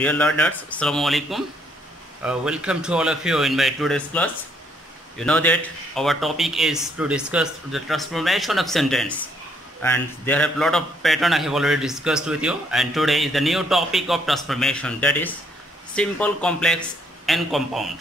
Dear learners, Assalamu alaikum. Welcome to all of you in my today's class. You know that our topic is to discuss the transformation of sentence, and there are a lot of pattern I have already discussed with you, and today is the new topic of transformation, that is simple, complex and compound.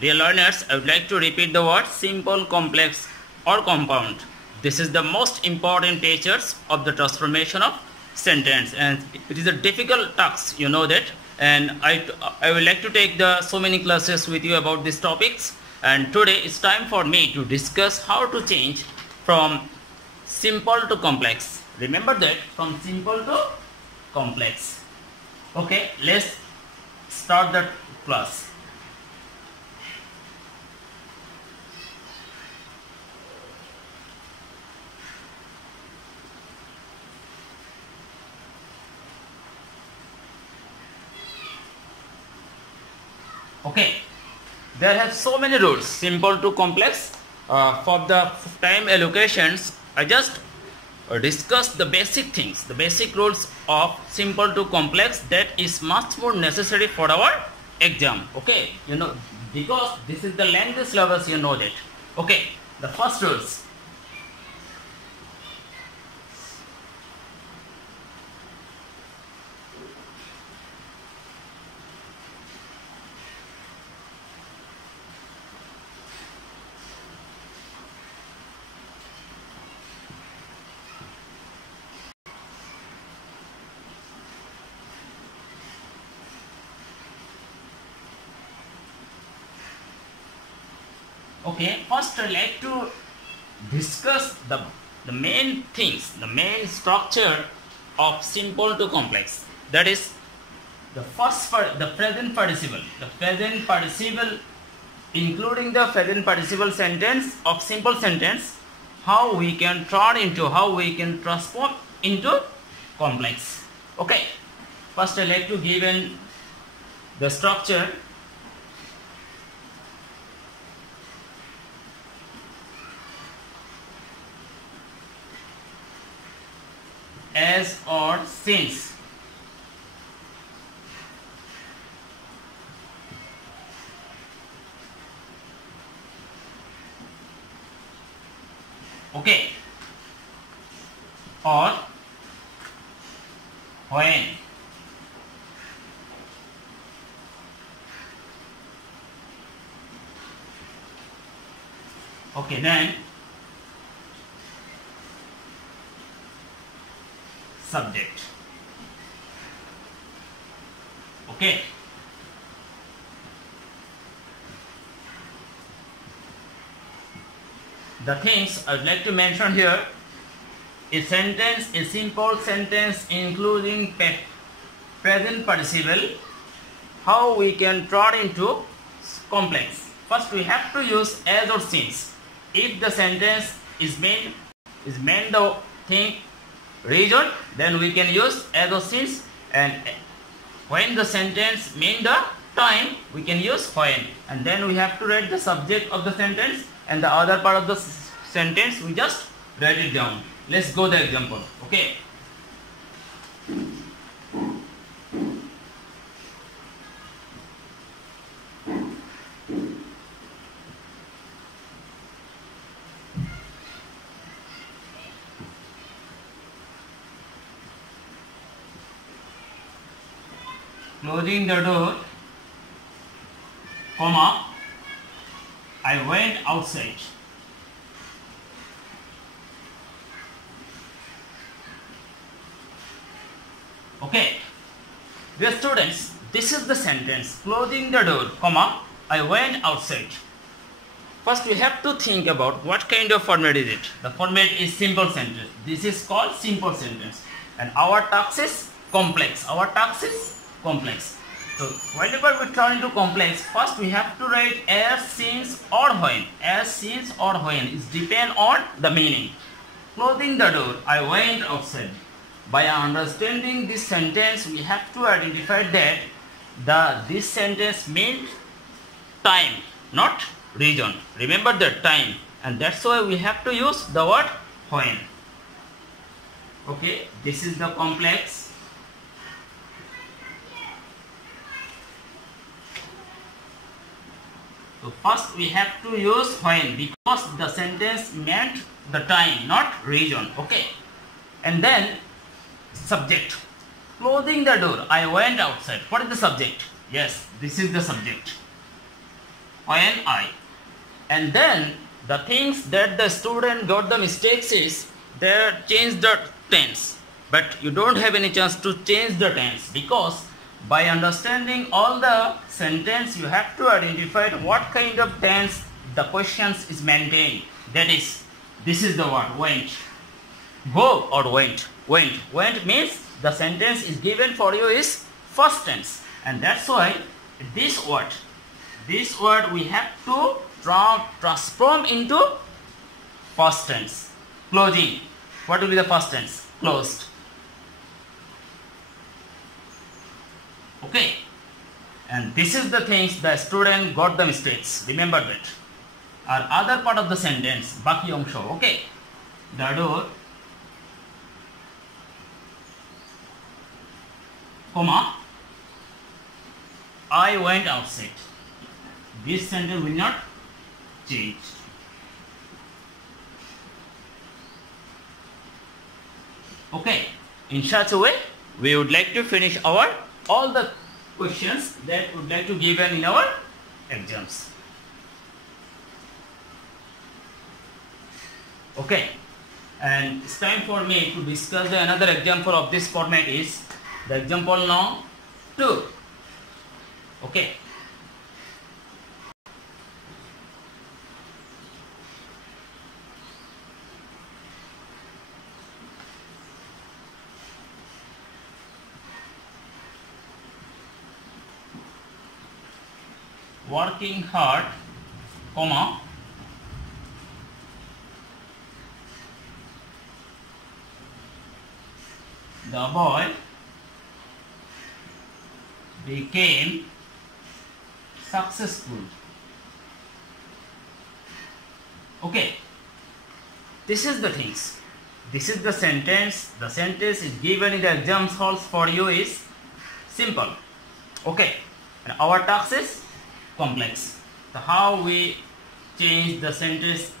Dear learners, I would like to repeat the word simple, complex or compound. This is the most important features of the transformation of sentence, and it is a difficult task, you know that, and I would like to take so many classes with you about these topics, and today it's time for me to discuss how to change from simple to complex. Remember that, from simple to complex. Okay, let's start the class. Okay, there have so many rules, simple to complex. For the time allocations, I just discussed the basic things, the basic rules of simple to complex that is much more necessary for our exam. Okay, you know, because this is the language syllabus, you know that. Okay, the first rules. Okay, first I like to discuss the main things, the main structure of simple to complex. That is the first part, the present participle. The present participle, including the present participle sentence of simple sentence, how we can turn into, how we can transform into complex. Okay, first I like to give the structure. As or since. Okay, or when. Okay, then subject. Okay, the things I would like to mention here: a sentence, a simple sentence including present participle, how we can turn into complex. First we have to use as or since. If the sentence is meant the thing region, then we can use as or since, and when the sentence mean the time, we can use when, and then we have to write the subject of the sentence, and the other part of the sentence we just write it down. Let's go the example. Okay, closing the door, comma, I went outside. Okay, dear students, this is the sentence, closing the door, comma, I went outside. First we have to think about what kind of format is it. The format is simple sentence. This is called simple sentence, and our task is complex. Our task is complex. So whenever we turn into complex, first we have to write as, since or when. As, since or when is depend on the meaning. Closing the door, I went outside. By understanding this sentence, we have to identify that this sentence means time, not region. Remember the time, and that's why we have to use the word when. Okay, this is the complex. So first we have to use when, because the sentence meant the time, not region. Okay. And then subject. Closing the door, I went outside. What is the subject? Yes, this is the subject. When I. And then the things that the student got the mistakes is they change the tense. But you don't have any chance to change the tense, because by understanding all the sentence you have to identify what kind of tense the questions is maintained. That is, this is the word went. Go or went. Went. Went means the sentence is given for you is first tense. And that's why this word we have to transform into past tense. Closing. What will be the past tense? Closed. Okay. And this is the things the student got the mistakes. Remember that. Our other part of the sentence, baki ongsho. Okay. The door, comma, I went outside. This sentence will not change. Okay. In such a way, we would like to finish all the questions that would like to given in our exams. Okay. And it's time for me to discuss another example of this format is the example now 2. Okay. Working hard, comma, the boy became successful. Okay, this is the things. This is the sentence. The sentence is given in the exam halls for you is simple. Okay, and our task is complex. So how we change the sentence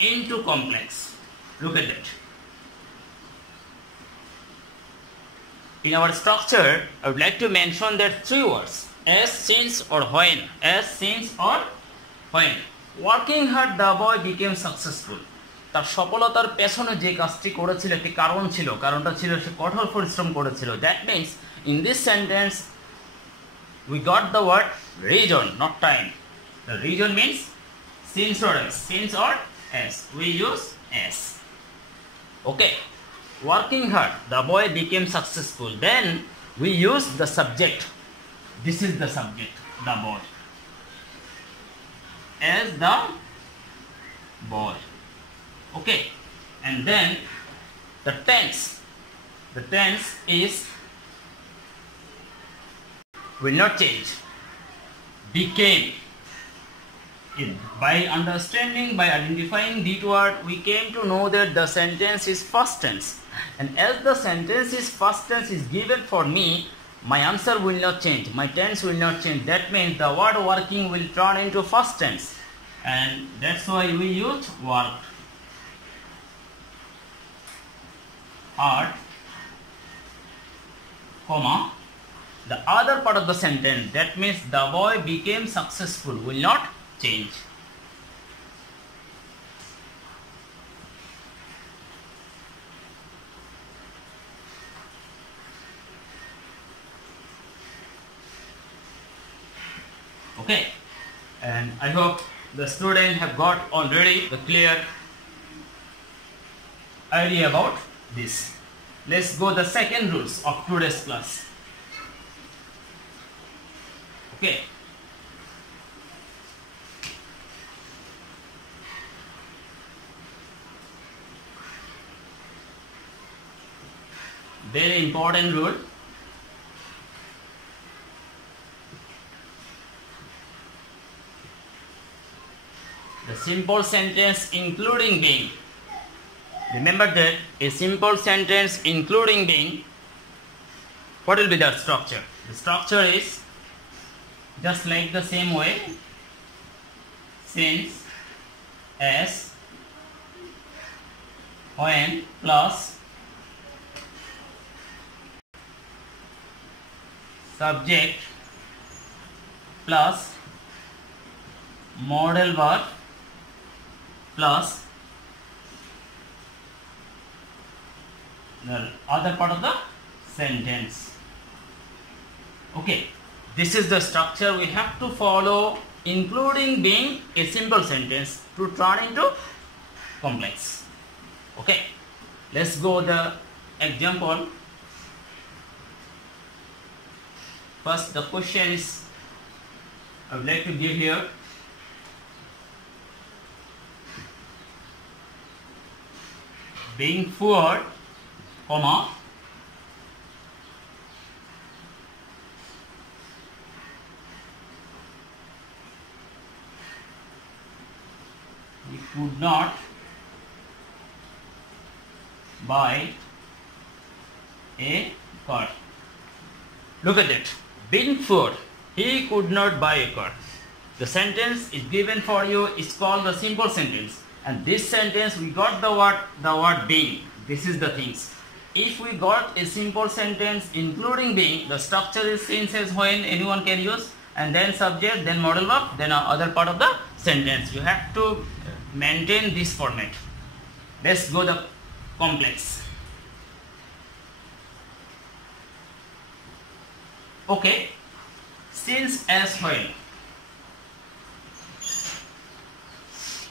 into complex? Look at that. In our structure, I would like to mention that 3 words: as, since or when. As, since or when. Working hard, the boy became successful. তার সফলতার পেছনে যে কাজটি করেছিল একটি কারণ ছিল, কারণটা ছিল সে কঠোর পরিশ্রম করেছিল. That means in this sentence we got the word reason, not time. The reason means since or as. Since or as. We use as. Okay. Working hard, the boy became successful. Then we use the subject. This is the subject, the boy. As the boy. Okay. And then the tense. The tense is will not change. Became. By understanding, by identifying this word, we came to know that the sentence is first tense. And as the sentence is first tense is given for me, my answer will not change. My tense will not change. That means the word working will turn into first tense. And that's why we use worked. Hard, comma, the other part of the sentence, that means the boy became successful, will not change. Okay, and I hope the students have got already the clear idea about this. Let's go the second rules of today's class. Okay. Very important rule. The simple sentence including being. Remember that a simple sentence including being, what will be the structure? The structure is just like the same way, since as when plus subject plus modal verb plus the other part of the sentence. Okay, this is the structure we have to follow, including being a simple sentence to turn into complex. Okay, let's go the example. First, the question is I would like to give here. Being poor, comma, he could not buy a car. Look at it. Being poor, he could not buy a car. The sentence is given for you is called the simple sentence, and this sentence we got the word being. This is the things. If we got a simple sentence including being, the structure is since as when anyone can use, and then subject, then modal verb, then other part of the sentence. You have to maintain this format. Let's go the complex. Okay, since as when.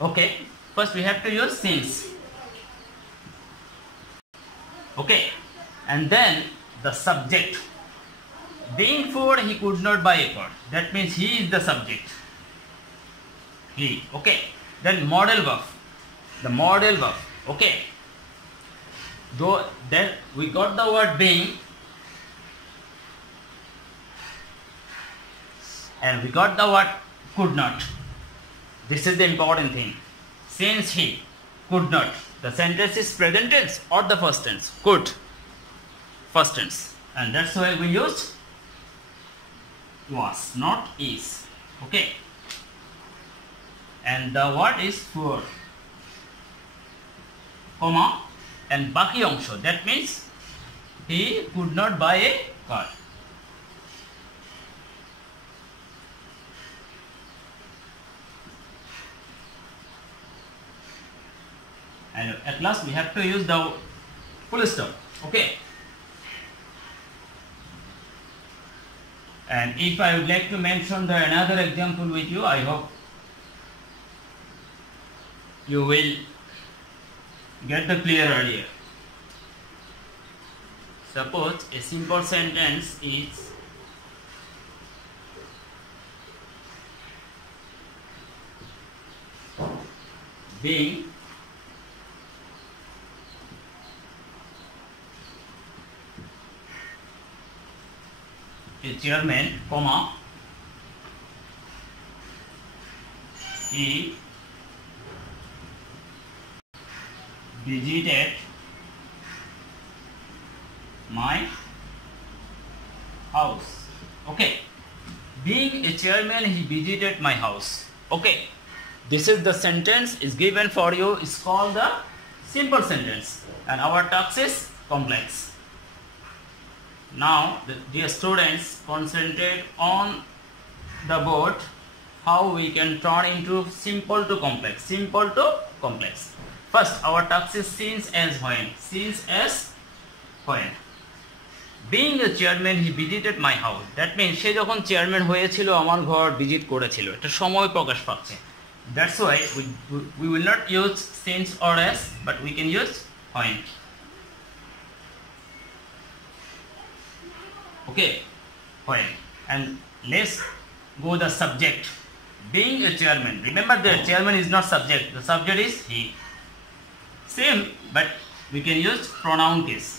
Okay, first we have to use since. Okay, and then the subject. Being poor, he could not buy a car. That means he is the subject. He. Okay, then modal verb. The modal verb. Okay, though then we got the word being, and we got the word could not. This is the important thing. Since he could not, the sentence is present tense or the first tense. Could, first tense, and that's why we used was, not is. Okay, and the word is poor, comma, and baki angsho. That means he could not buy a car. And at last we have to use the full stop. Okay, and if I would like to mention the another example with you, I hope you will get the clear earlier. Suppose a simple sentence is being a chairman, comma, he visited my house. Okay, being a chairman, he visited my house. Okay, this is the sentence is given for you. It's called the simple sentence, and our task is complex. Now, dear students, concentrate on the board how we can turn into simple to complex. Simple to complex. First, our task is since as when. Since as when. Being a chairman, he visited my house. That means সে যখন chairman হয়েছিল আমার ঘর visit করেছিল। এটা সময় প্রকাশ পাচ্ছে। That's why we will not use since or as, but we can use when. Okay, when. And let's go the subject. Being a chairman. Remember the chairman is not subject. The subject is he. Same, but we can use pronoun case.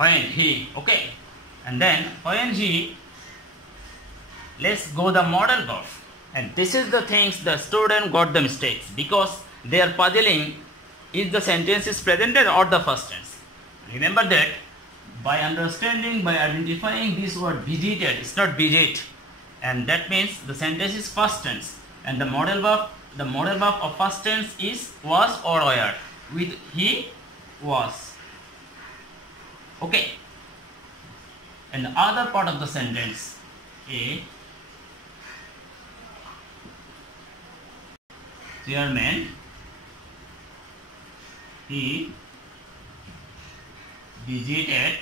When he. Okay. And then when he. Let's go the modal verb. And this is the things the student got the mistakes, because they are puzzling if the sentence is present tense or the first tense. Remember that by understanding, by identifying this word visited, it's not visit. and that means the sentence is past tense, and the modal verb of past tense is was or were with he was. Okay, and the other part of the sentence, a chairman, he visited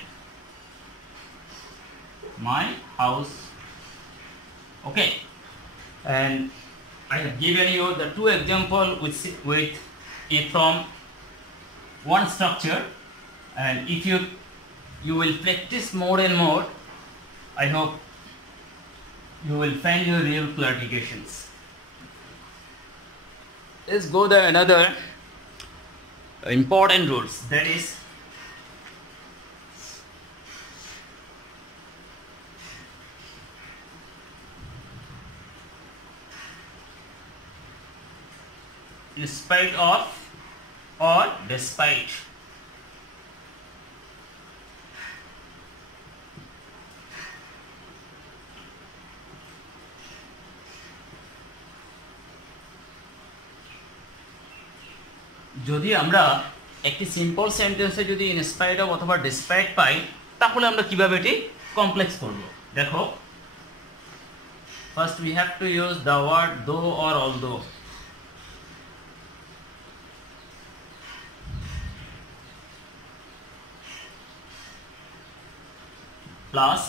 my house. Okay, and I have given you the two examples with a from one structure, and if you will practice more and more, I hope you will find your real clarifications. Let's go to another important rules, that is in spite of or despite. যদি আমরা একটি simple সেন্টেন্সে যদি in spite of অথবা despite পাই, তাহলে আমরা কিভাবে এটি কমপ্লেক্স করব? দেখো, first we have to use the word though or although. Plus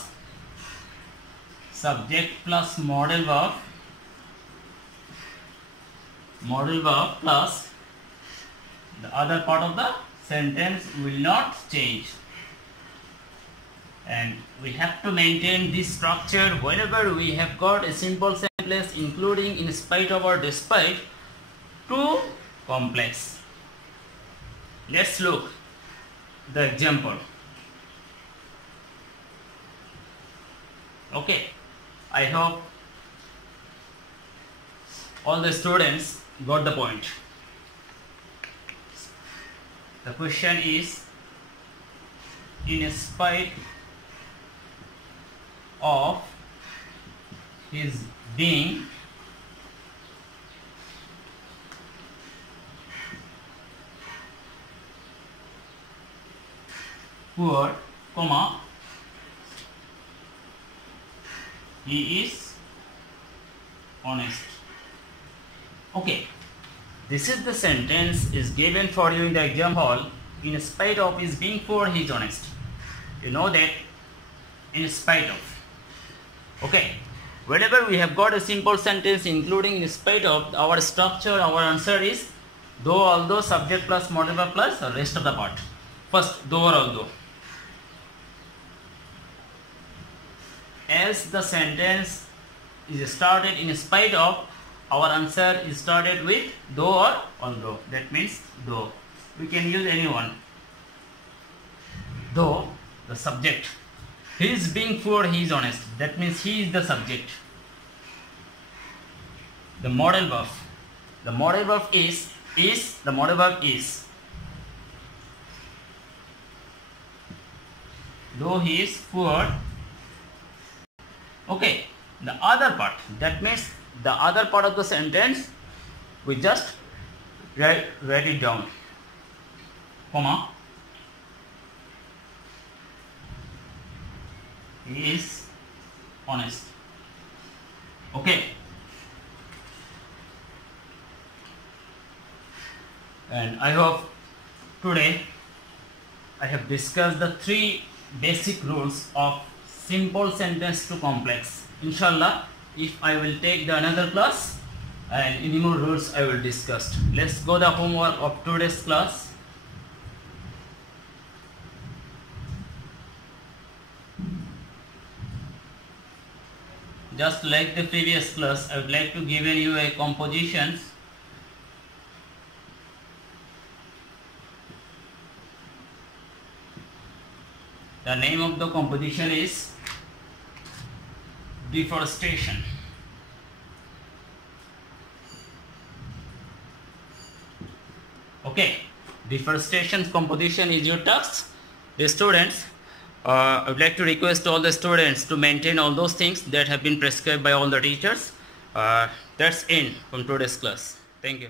subject plus modal verb plus the other part of the sentence will not change, and we have to maintain this structure whenever we have got a simple sentence including in spite of or despite to complex. Let's look the example. Okay, I hope all the students got the point. The question is, in spite of his being poor, comma, he is honest. Okay, this is the sentence is given for you in the exam hall. In spite of his being poor, he is honest. You know that, in spite of. Okay, whenever we have got a simple sentence including in spite of, our structure, our answer is though, although, subject plus modal verb plus the rest of the part. First, though or although. As the sentence is started in spite of, our answer is started with though or although. That means though. We can use any one. Though, the subject. He is being poor, he is honest. That means he is the subject. The modal verb. The modal verb is the modal verb is. Though he is poor. Okay, the other part, that means the other part of the sentence, we just write it down, comma, he is honest. Okay, and I hope today I have discussed the 3 basic rules of simple sentence to complex. Inshallah, if I will take the another class and any more rules I will discuss. Let's go the homework of today's class. Just like the previous class, I would like to give you a compositions. The name of the composition is deforestation. Okay, deforestation composition is your task. The students, I would like to request all the students to maintain all those things that have been prescribed by all the teachers. That's in from today's class. Thank you.